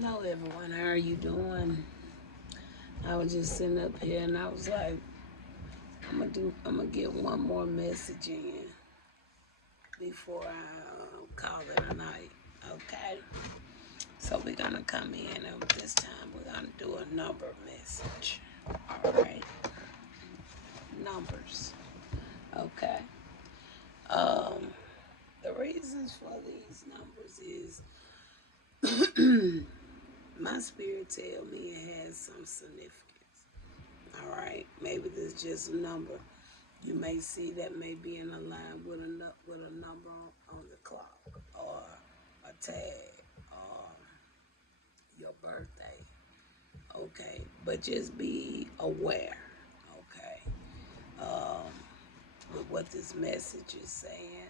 Hello everyone, how are you doing? I was just sitting up here and I was like, I'm gonna get one more message in before I call it a night. Okay, so we're gonna come in and this time we're gonna do a number message. All right, numbers. Okay. Um, the reasons for these numbers is my spirit tell me it has some significance. All right, maybe this is just a number. You may see that may be in a line with a number on the clock or a tag or your birthday. Okay, but just be aware. Okay, um, with what this message is saying,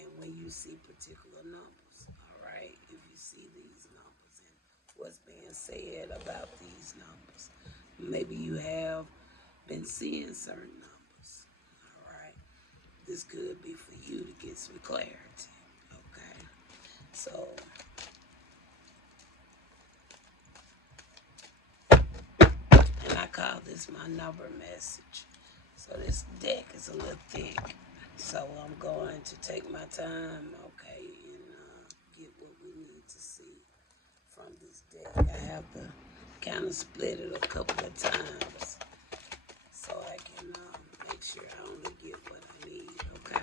and when you see particular numbers. All right, if you see these numbers and what's being said about these numbers, maybe you have been seeing certain numbers. All right. This could be for you to get some clarity. Okay. So, and I call this my number message. So this deck is a little thick. So I'm going to take my time, okay, and get what we need to see from this deck. I have to kind of split it a couple of times so I can make sure I only get what I need, okay?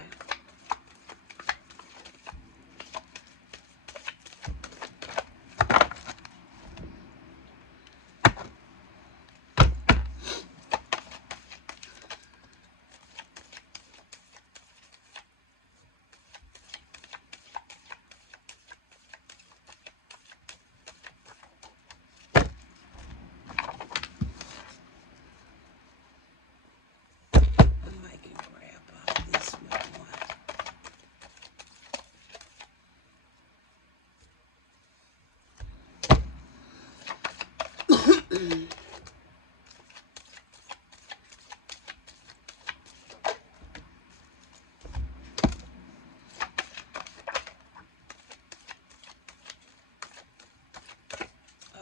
I might can grab this one.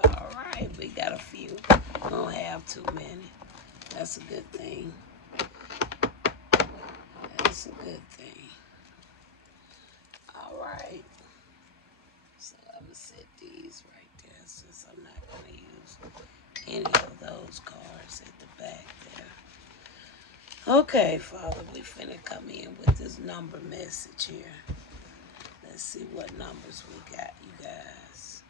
All right, we got a few. We don't have too many. That's a good thing. That's a good thing. All right. So I'm going to set these right there since I'm not going to use any of those cards at the back there. Okay, Father, we finna come in with this number message here. Let's see what numbers we got, you guys.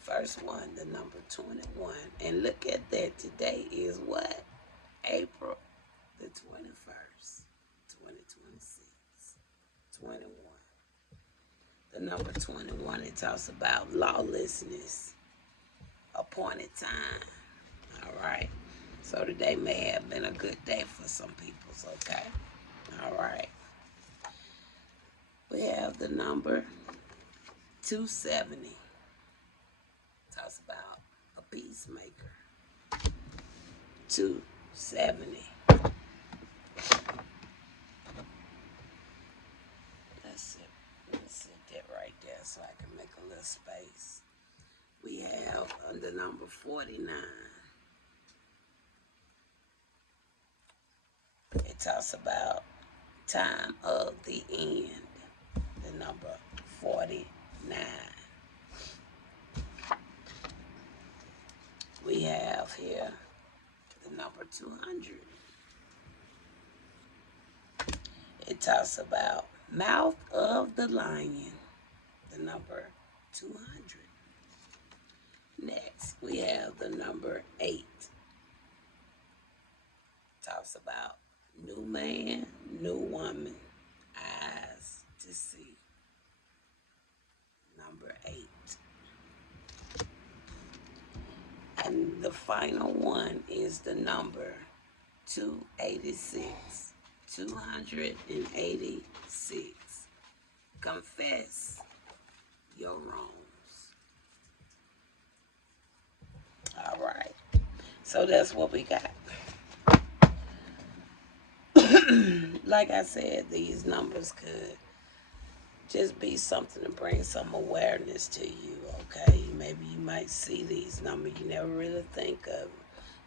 First one, the number 21. And look at that. Today is what? April the 21st, 2026. 21. The number 21, it talks about lawlessness, appointed time. All right. So today may have been a good day for some people, okay? All right. We have the number 270. Talks about a peacemaker. 270. That's it. Let's sit that right there so I can make a little space. We have the number 49. It talks about time of the end. The number 49. We have here the number 200. It talks about mouth of the lion, the number 200. Next, we have the number 8. Talks about new man, new woman, eyes to see. Number 8. And the final one is the number 286. 286. Confess your wrongs. All right. So that's what we got. Like I said, these numbers could just be something to bring some awareness to you, okay? Maybe you might see these numbers. You never really think of them.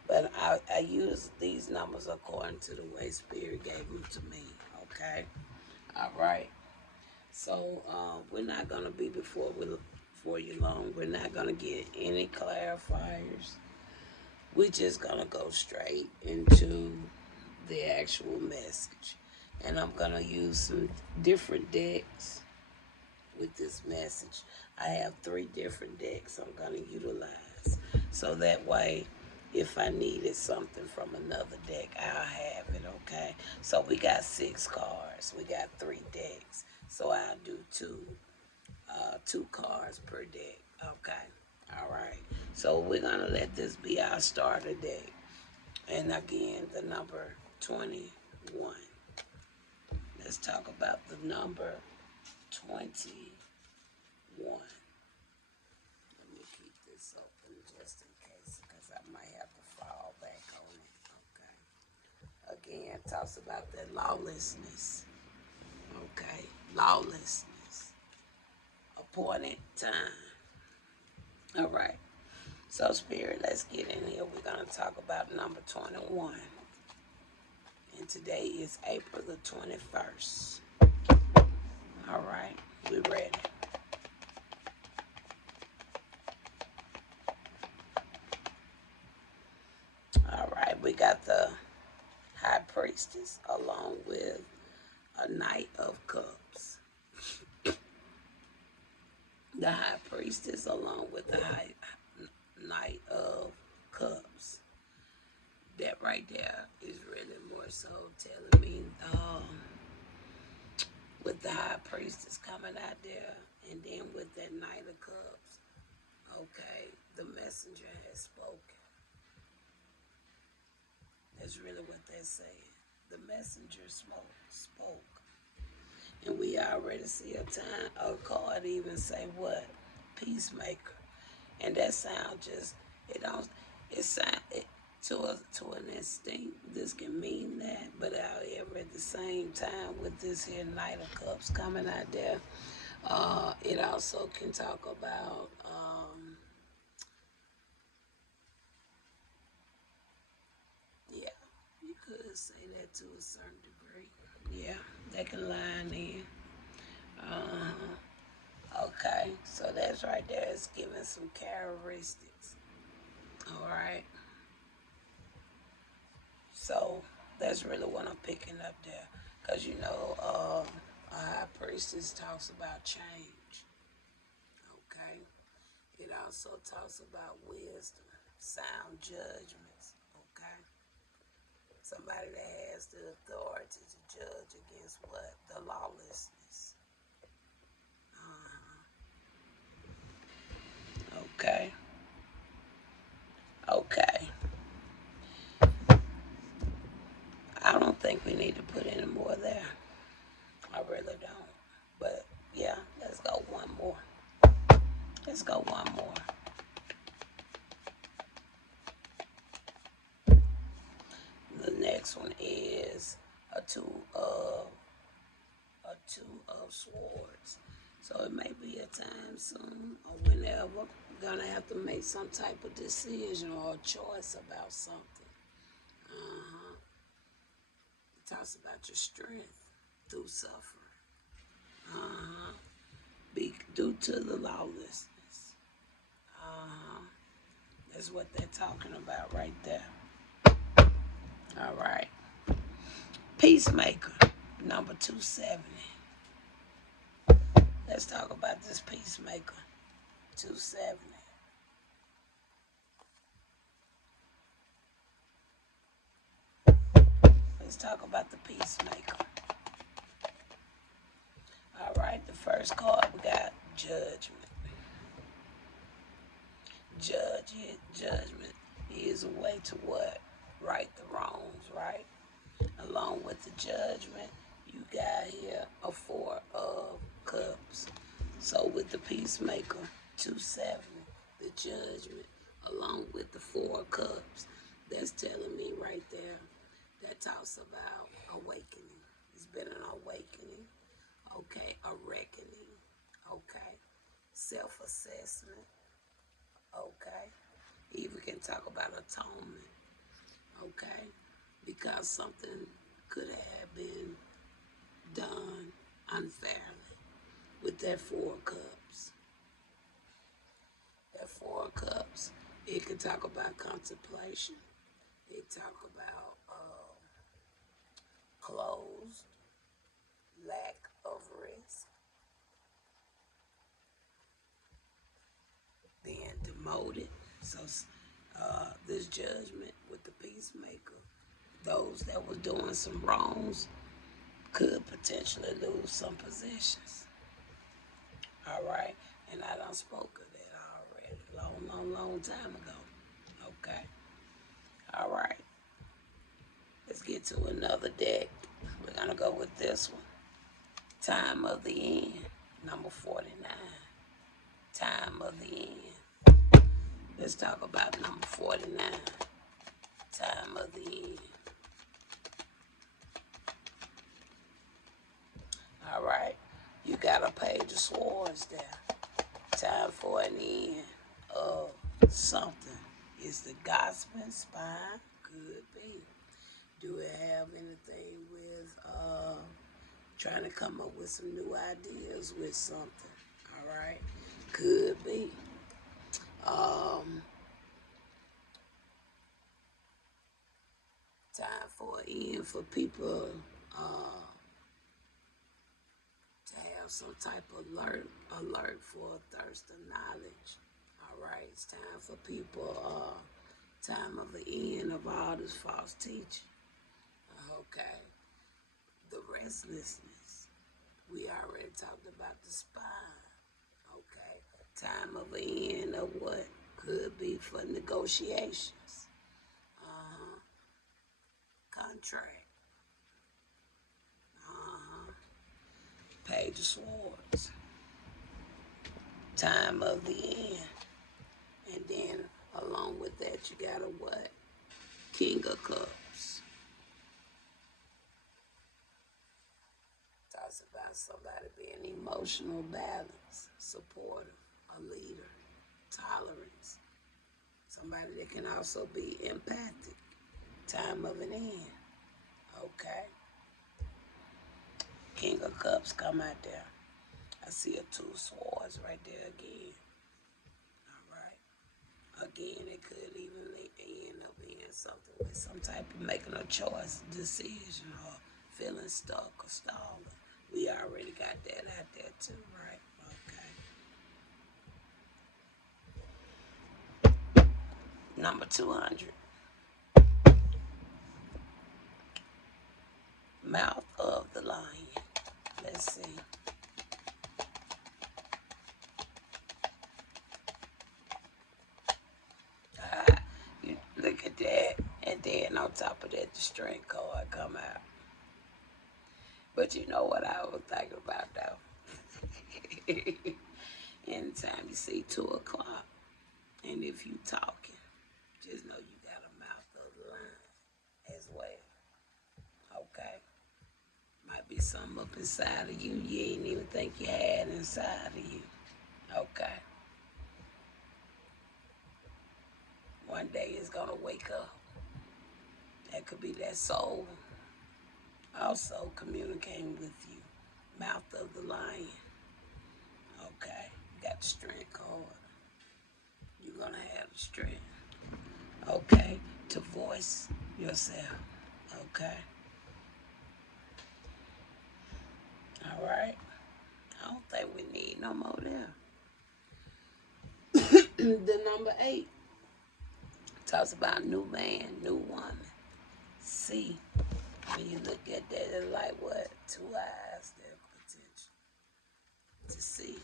But I use these numbers according to the way Spirit gave them to me. Okay? All right. So we're not going to be before you long. We're not going to get any clarifiers. We're just going to go straight into the actual message. And I'm going to use some different decks with this message. I have 3 different decks I'm going to utilize. So that way, if I needed something from another deck, I'll have it, okay? So we got 6 cards. We got 3 decks. So I'll do 2 cards per deck, okay? All right. So we're going to let this be our starter deck. And again, the number 21. Let's talk about the number 21. Let me keep this open just in case, because I might have to fall back on it. Okay. Again, talks about that lawlessness. Okay. Lawlessness. Appointed time. All right. So, Spirit, let's get in here. We're going to talk about number 21. And today is April the 21st. All right. We're ready. All right. We got the High Priestess along with a Knight of Cups. The High Priestess along with the Knight of Cups. That right there is really more so telling me with the High Priestess coming out there, and then with that Knight of Cups, okay, the messenger has spoken. That's really what they're saying. The messenger spoke. And we already see a card even say what? Peacemaker. And that sound just, to an instinct, this can mean that, but however, at the same time, with this here Knight of Cups coming out there, it also can talk about, yeah, you could say that to a certain degree. Yeah, that can line in. Okay, so that's right there. It's giving some characteristics. All right. So that's really what I'm picking up there. Because, a high priestess talks about change. Okay. It also talks about wisdom, sound judgments. Okay. Somebody that has the authority to judge against what? The lawlessness. Okay. Okay. I don't think we need to put any more there. I really don't. But yeah, let's go one more. Let's go one more. The next one is a two of swords. So it may be a time soon or whenever we're gonna have to make some type of decision or a choice about something. It talks about your strength through suffering. Be due to the lawlessness. That's what they're talking about right there. All right. Peacemaker, number 270. Let's talk about this peacemaker, 270. Let's talk about the peacemaker. All right, the first card we got judgment. Judgment is a way to what? Right the wrongs, right? Along with the judgment, you got here a 4 of cups. So with the peacemaker, 270, the judgment, along with the 4 of cups, that's telling me right there, that talks about awakening. It's been an awakening, okay, a reckoning, okay, self-assessment, talk about atonement, okay? Because something could have been done unfairly with that Four of Cups. That Four of Cups, it could talk about contemplation. It talk about closed, lack of risk, being demoted. So this judgment with the peacemaker, those that was doing some wrongs could potentially lose some positions. All right, and I done spoke of that already, long time ago. Okay, all right. Let's get to another deck. We're gonna go with this one. Time of the End, number 49. Time of the End. Let's talk about number 49. Time of the End. All right. You got a Page of Swords there. Time for an end of something. Is the gospel spine? Could be. Do it have anything with trying to come up with some new ideas with something? All right. Could be. Time for an end for people to have some type of alert for a thirst of knowledge. All right, it's time for people, time of the end of all this false teaching. Okay, the restlessness. We already talked about the spine. Okay, time of the end of what could be for negotiations. Contract. Page of Swords. Time of the end. And then along with that, you got a what? King of Cups. Talks about somebody being emotional balance, supportive, a leader, tolerance. Somebody that can also be empathic. Time of an end. Okay. King of Cups come out there. I see a Two of Swords right there again. All right. Again, it could even end up being something with some type of making a choice, decision, or feeling stuck or stalling. We already got that out there too, right? Okay. Number 200. Mouth of the Lion. Let's see. You look at that, and then on top of that, the Strength card come out. But you know what I was thinking about though? Anytime you see 2 o'clock, and if you talking, just know you got a mouth of the lion as well. Okay? Might be something up inside of you ain't even think you had inside of you. Okay? One day it's gonna wake up. That could be that soul also communicating with you. Mouth of the lion. Okay? Got the Strength card. You're gonna have the strength. Okay? To voice yourself. Okay? All right? I don't think we need no more there. The number 8 talks about new man, new woman. See, when you look at that, it's like what? 2 eyes there potential to see.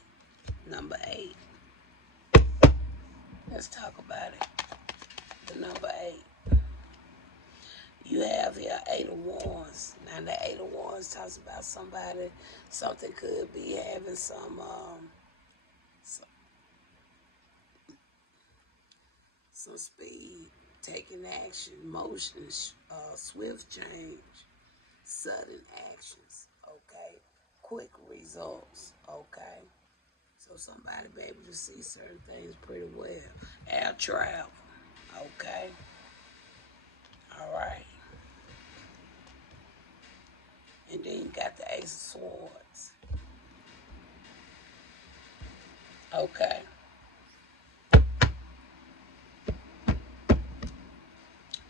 Number 8. Let's talk about it. The number 8. You have here 8 of Wands. Now the 8 of Wands talks about somebody, something could be having some speed, taking action, motion, swift change, sudden actions, okay? Quick results, okay? So somebody be able to see certain things pretty well. Air travel, Okay. All right. And then you got the Ace of Swords. Okay.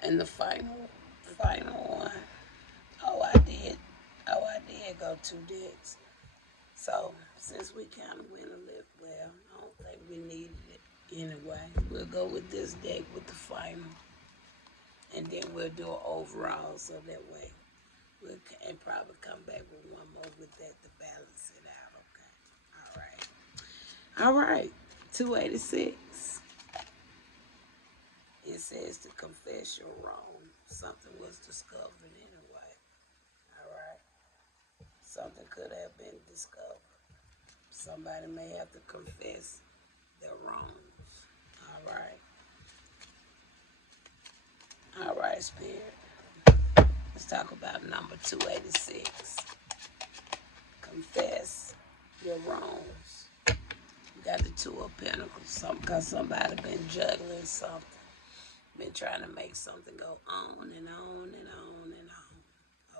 And the final one. Oh, I did. Oh, I did go 2 decks. So, since we kind of went a little, well, I don't think we needed it anyway. We'll go with this deck with the final. And then we'll do an overall so that way we'll and probably come back with one more with that to balance it out. Okay. All right. All right. 286. It says to confess your wrong. Something was discovered anyway. All right. Something could have been discovered. Somebody may have to confess their wrongs. All right. All right, Spirit. Let's talk about number 286. Confess your wrongs. You got the 2 of Pentacles. Because somebody been juggling something. Been trying to make something go on and on and on and on.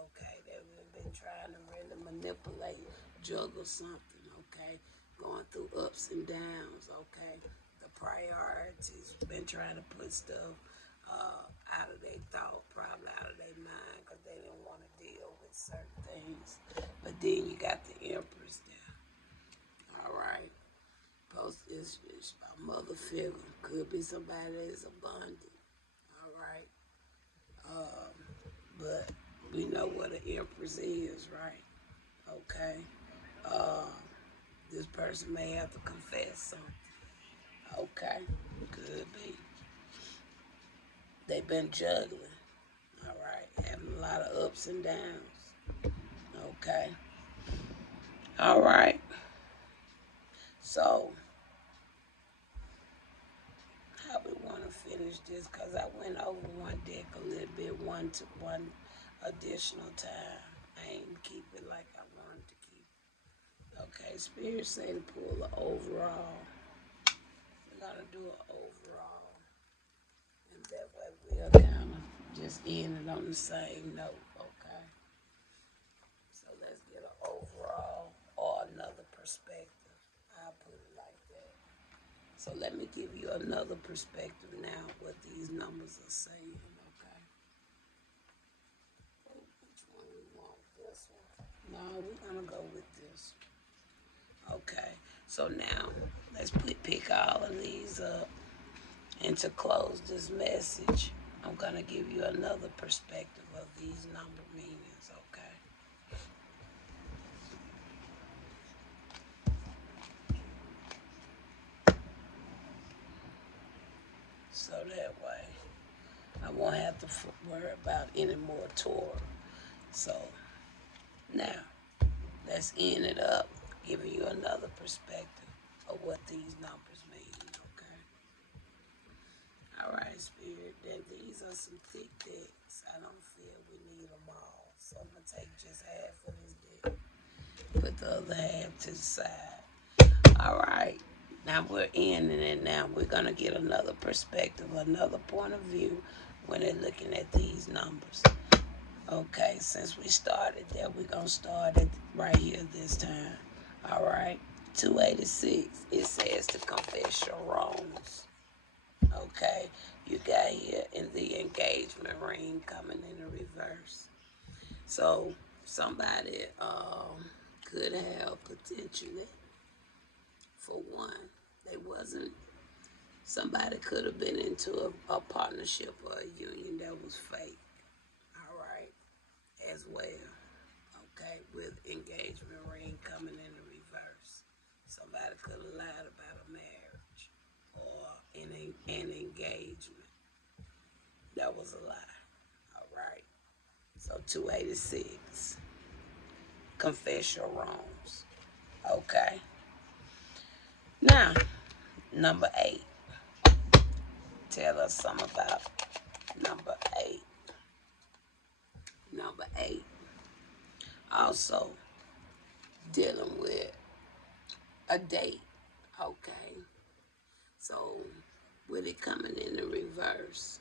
Okay, they've been trying to really manipulate, juggle something, okay? Going through ups and downs, okay? The priorities, been trying to put stuff out of their thought, probably out of their mind, because they didn't want to deal with certain things. But then you got the Empress there, all right? Post is a mother figure, could be somebody that is abundant, all right? But we know what an Empress is, right? Okay. This person may have to confess something. Okay. Could be. They've been juggling. All right. Having a lot of ups and downs. Okay. All right. So, how we want to finish this? Because I went over one deck a little bit, one additional time. I ain't keep it like I wanted to keep it. Okay. Spirit say to pull the overall. We're going to do an overall. And that way we'll kind of just end it on the same note, okay? So let's get an overall or another perspective. I'll put it like that. So let me give you another perspective now, what these numbers are saying, okay? Which one we want? This one? No, we're going to go with this one. Okay, so now let's pick all of these up. And to close this message, I'm going to give you another perspective of these number meanings, okay? So that way, I won't have to worry about any more Torah. So, now, let's end it up, giving you another perspective of what these numbers mean, okay? All right, Spirit, then these are some thick decks. I don't feel we need them all. So I'm going to take just half of this deck. Put the other half to the side. All right. Now we're ending it now. We're going to get another perspective, another point of view when they're looking at these numbers. Okay, since we started there, we're going to start it right here this time. All right. 286, it says to confess your wrongs. Okay, you got here in the engagement ring coming in the reverse. So somebody could have potentially, for one, somebody could have been into a partnership or a union that was fake, all right, as well, okay, with engagement ring coming in the reverse. Somebody could have lied about a marriage or an engagement. That was a lie. All right. So 286. Confess your wrongs. Okay. Now, number 8. Tell us something about number 8. Number 8. Also dealing with a date. Okay. So with it coming in the reverse,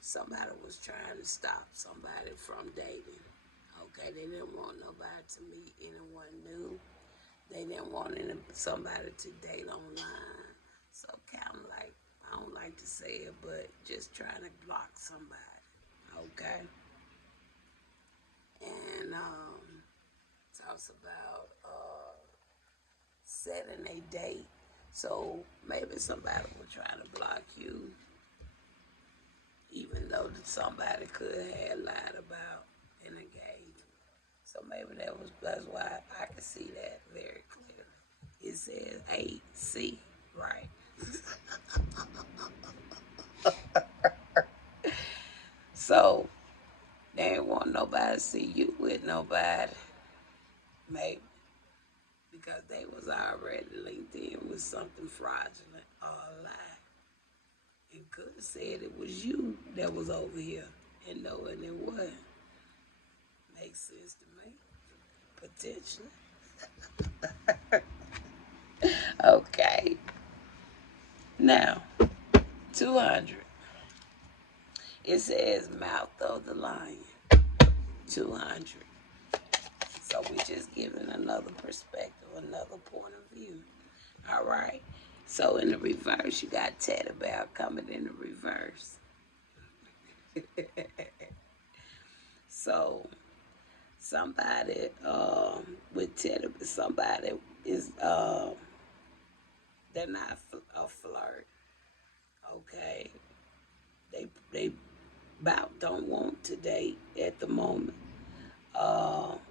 somebody was trying to stop somebody from dating. Okay, they didn't want nobody to meet anyone new. They didn't want somebody to date online. So kind of like, I don't like to say it, but just trying to block somebody. Okay? And talks about setting a date. So maybe somebody was trying to block you, even though somebody could have lied about an engagement. So maybe that's why I can see that very clearly. It says 8C, right? So they didn't want nobody to see you with nobody, maybe, because they was already linked in with something fraudulent or a lie. And could have said it was you that was over here and knowing it wasn't. Makes sense to me, potentially. Okay. Now, 200. It says mouth of the lion. 200. So we just giving another perspective, another point of view. All right. So in the reverse, you got Teddy Bear coming in the reverse. So somebody with Teddy, somebody is they're not a flirt. Okay. They about don't want to date at the moment.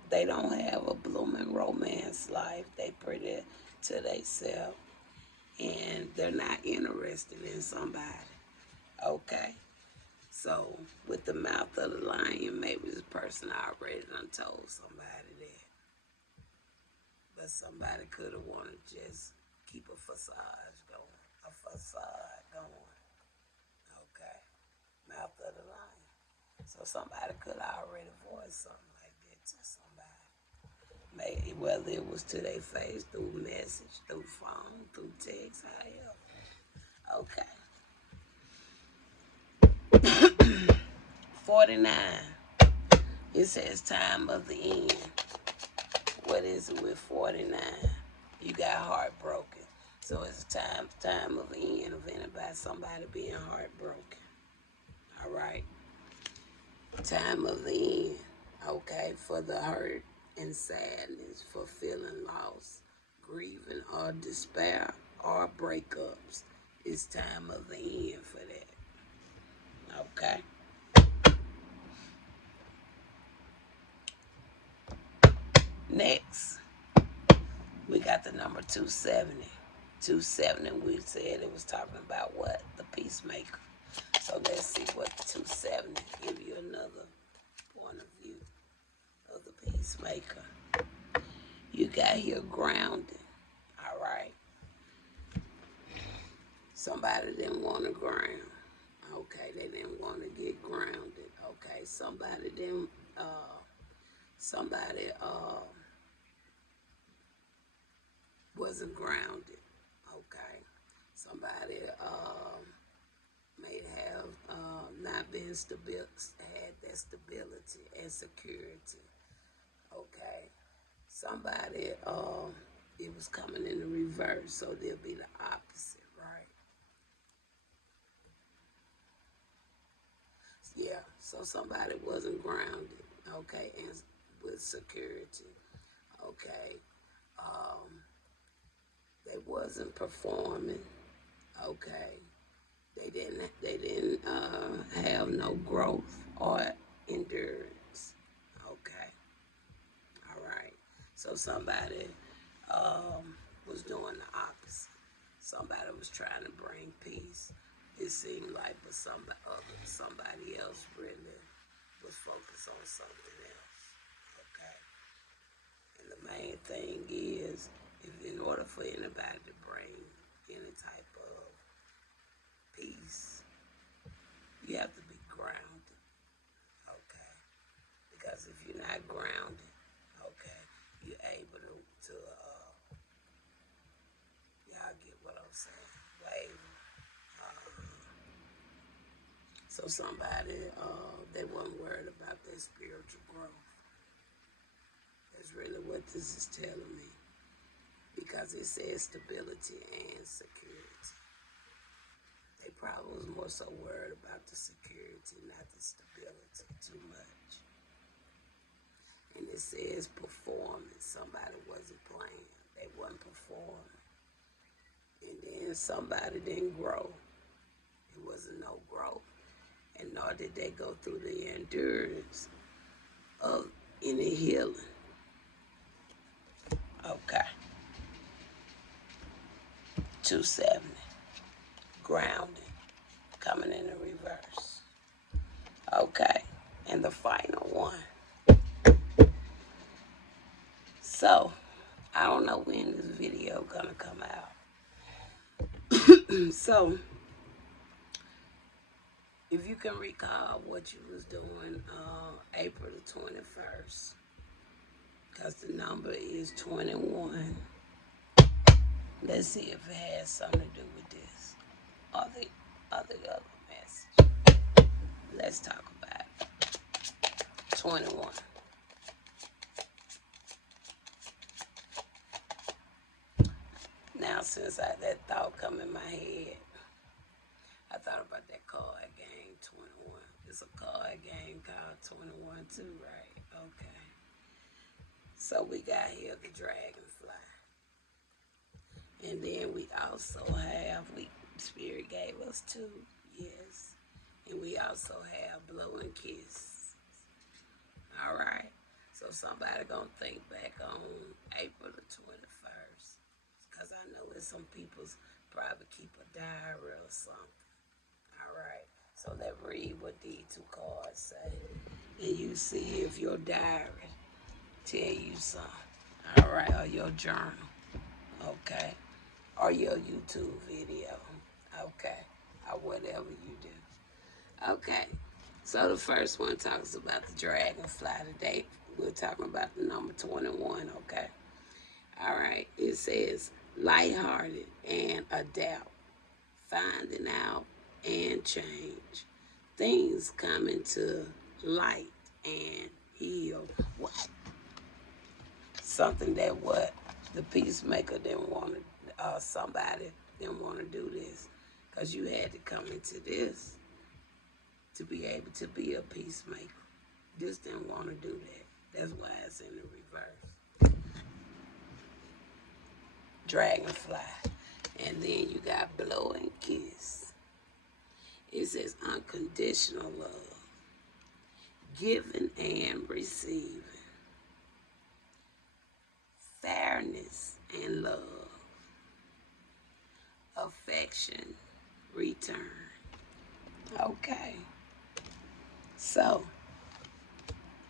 They don't have a blooming romance life. They pretty to themselves, and they're not interested in somebody. Okay, so with the mouth of the lion, maybe this person already done told somebody that, but somebody could have wanted to just keep a facade going, Okay, mouth of the lion. So somebody could already voice something like that to somebody. Maybe whether it was to their face, through message, through phone, through text, however. Okay. 49. It says time of the end. What is it with 49? You got heartbroken. So it's time of the end of anybody, somebody being heartbroken. All right. Time of the end. Okay, for the hurt and sadness, for feeling lost, grieving or despair or breakups. It's time of the end for that. Okay. Next, we got the number 270. 270, we said it was talking about what? The peacemaker. So let's see what 270 give you another point of view of the peacemaker. You got here grounded. All right. Somebody didn't want to ground. Okay, they didn't want to get grounded. Okay, somebody didn't. Somebody wasn't grounded. Okay, somebody may have not been had that stability and security. Okay, somebody it was coming in the reverse, so they'll be the opposite, right? Yeah, so somebody wasn't grounded, okay, and with security, okay. They wasn't performing, okay. They didn't have no growth or endurance, okay. All right. So somebody was doing the opposite. Somebody was trying to bring peace. It seemed like, but somebody else really was focused on something else. Okay. And the main thing is, if in order for anybody to bring any type of peace, you have to be grounded. Okay. Because if you're not grounded, okay, you're able to y'all get what I'm saying? Waver. So somebody, they weren't worried about their spiritual growth. That's really what this is telling me. Because it says stability and security. They probably was more so worried about the security, not the stability too much. And it says performance. Somebody wasn't playing. They wasn't performing. And then somebody didn't grow. It wasn't no growth. And nor did they go through the endurance of any healing. Okay. 270. Grounding. Coming in the reverse. Okay. And the final one. So, I don't know when this video gonna come out. So, if you can recall what you was doing April the 21st, because the number is 21. Let's see if it has something to do with this or the other message. Let's talk about it. 21. Now, since that thought come in my head, I thought about that card game 21. It's a card game called 21 too, right? Okay. So we got here the dragonfly. And then we also have, Spirit gave us 2, yes. And we also have blow and kiss. All right. So somebody gonna think back on April the 21st. Because I know that some people's probably keep a diary or something. All right. So let's read what these 2 cards say. And you see if your diary tell you something. All right. Or your journal. Okay. Or your YouTube video. Okay. Or whatever you do. Okay. So the first one talks about the dragonfly today. We're talking about the number 21, okay? All right. It says lighthearted and adapt, finding out and change. Things coming to light and heal. What? Something that what? The peacemaker didn't want to, somebody didn't want to do this. Because you had to come into this to be able to be a peacemaker. This didn't want to do that. That's why it's in the reverse. Dragonfly. And then you got blow and kiss. It says unconditional love. Giving and receiving. Fairness and love. Affection, return. Okay. So,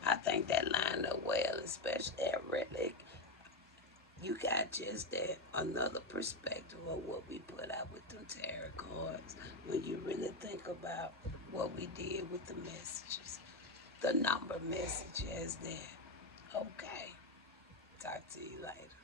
I think that lined up well, especially at Redlick. You got just that another perspective of what we put out with them tarot cards when you really think about what we did with the messages. The number messages there. Okay. Talk to you later.